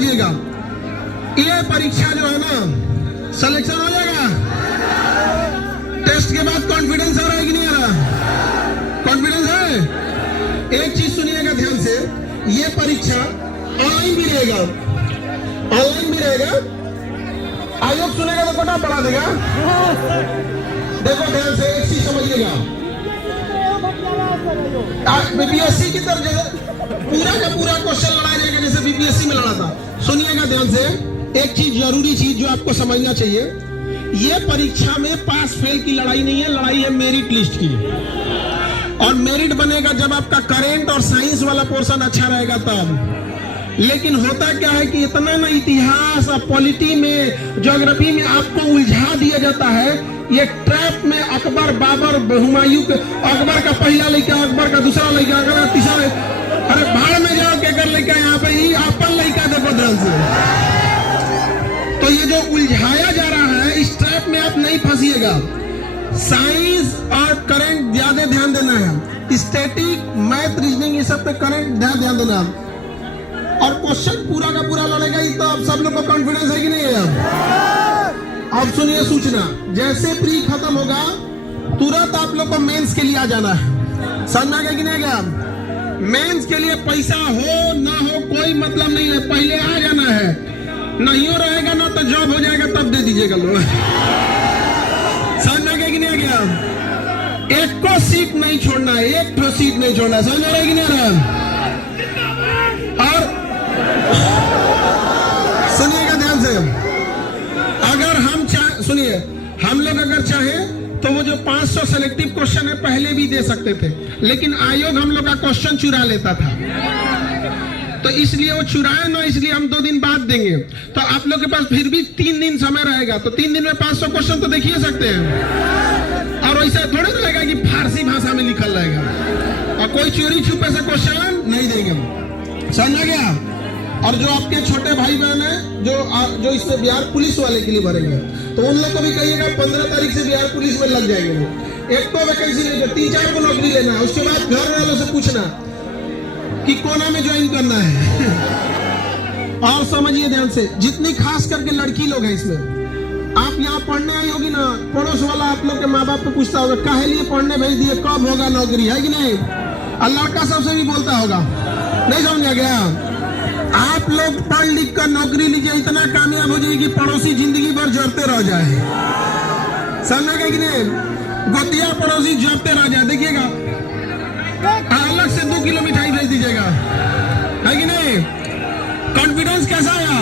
समझिएगा, ये परीक्षा जो है ना, सिलेक्शन हो जाएगा। टेस्ट के बाद कॉन्फिडेंस आ रहा है कि नहीं आ रहा? कॉन्फिडेंस है। एक चीज सुनिएगा ध्यान से, ये परीक्षा ऑनलाइन भी रहेगा, ऑनलाइन भी रहेगा। आयोग सुनेगा तो कोटा बढ़ा देगा। देखो ध्यान से एक चीज समझिएगा, बीपीएससी की तरह पूरा का पूरा क्वेश्चन लड़ाया जाएगा जैसे बीपीएससी में लड़ा था। सुनिएगा ध्यान से, एक चीज जरूरी चीज जो आपको समझना चाहिए, ये परीक्षा में पास फेल की लड़ाई नहीं है, लड़ाई है मेरिट लिस्ट की। और मेरिट बनेगा जब आपका करेंट और साइंस वाला पोर्शन अच्छा रहेगा तब। लेकिन होता क्या है कि इतना ना इतिहास और पॉलिटी में, ज्योग्राफी में आपको उलझा दिया जाता है। ये ट्रैप में अकबर, बाबर, हुमायूं के, अकबर का पहला लड़का, अकबर का दूसरा लड़का, अकबर का तीसरा, अरे भाड़ में जाओ के कर लड़का, यहाँ पे ही अपन लड़का देखो ध्यान से। तो ये जो उलझाया जा रहा है, इस ट्रैप में आप नहीं फंसिएगा। साइंस और करंट ज्यादा ध्यान देना है, स्टैटिक, मैथ, रीजनिंग, ये सब पे करंट ध्यान देना है। और क्वेश्चन पूरा का पूरा लड़ेगा ही तो आप सब लोग को कॉन्फिडेंस है कि नहीं है? अब सुनिए सूचना, जैसे प्री खत्म होगा तुरंत आप लोग को मेंस के लिए आ जाना है। समझ में कि नहीं गया? मेंस के लिए पैसा हो ना हो कोई मतलब नहीं है, पहले आ जाना है। नहीं हो रहेगा ना तो जॉब हो जाएगा तब दे दीजिएगा लोग। समझ में कि नहीं गया? एक को सीट नहीं छोड़ना है, एक तो सीट नहीं छोड़ना है। समझ में आ रहा है कि नहीं आ रहा? और सुनिएगा ध्यान से, अगर हम सुनिए, हम लोग अगर चाहे तो वो जो 500 सेलेक्टिव क्वेश्चन है पहले भी दे सकते थे, लेकिन आयोग हम लोग का क्वेश्चन चुरा लेता था। तो इसलिए वो चुराए ना, इसलिए हम 2 दिन बाद देंगे। तो आप लोग के पास फिर भी 3 दिन समय रहेगा, तो 3 दिन में 500 क्वेश्चन तो देख ही सकते हैं। और वैसा थोड़ी रहेगा कि फारसी भाषा में लिखल रहेगा, और कोई चोरी छुपे से क्वेश्चन नहीं देंगे। समझ गया? और जो आपके छोटे भाई बहन है जो इसमें बिहार पुलिस वाले के लिए भरेंगे, तो उन लोग को भी कहिएगा 15 तारीख से बिहार पुलिस में लग जाएंगे। एक तो वैकेंसी नहीं, 3-4 को नौकरी लेना है। उसके बाद घर वालों से पूछना कि कोना में ज्वाइन करना है। और समझिए ध्यान से, जितनी खास करके लड़की लोग हैं इसमें, आप यहाँ पढ़ने आई होगी ना, पड़ोस वाला आप लोग के माँ बाप को पूछता होगा काहे लिए पढ़ने भेज दिए, कब होगा नौकरी, है कि नहीं? और लड़का सबसे भी बोलता होगा। नहीं समझ गया? आप लोग पढ़ लिख कर नौकरी लीजिए, इतना कामयाब हो जाएगी कि पड़ोसी जिंदगी भर जड़ते रह जाए। समझ गए कि नहीं? गोतिया पड़ोसी जड़ते रह जाए। देखिएगा, अलग से 2 किलो मिठाई भेज दीजिएगा, है कि नहीं? कॉन्फिडेंस कैसा आया?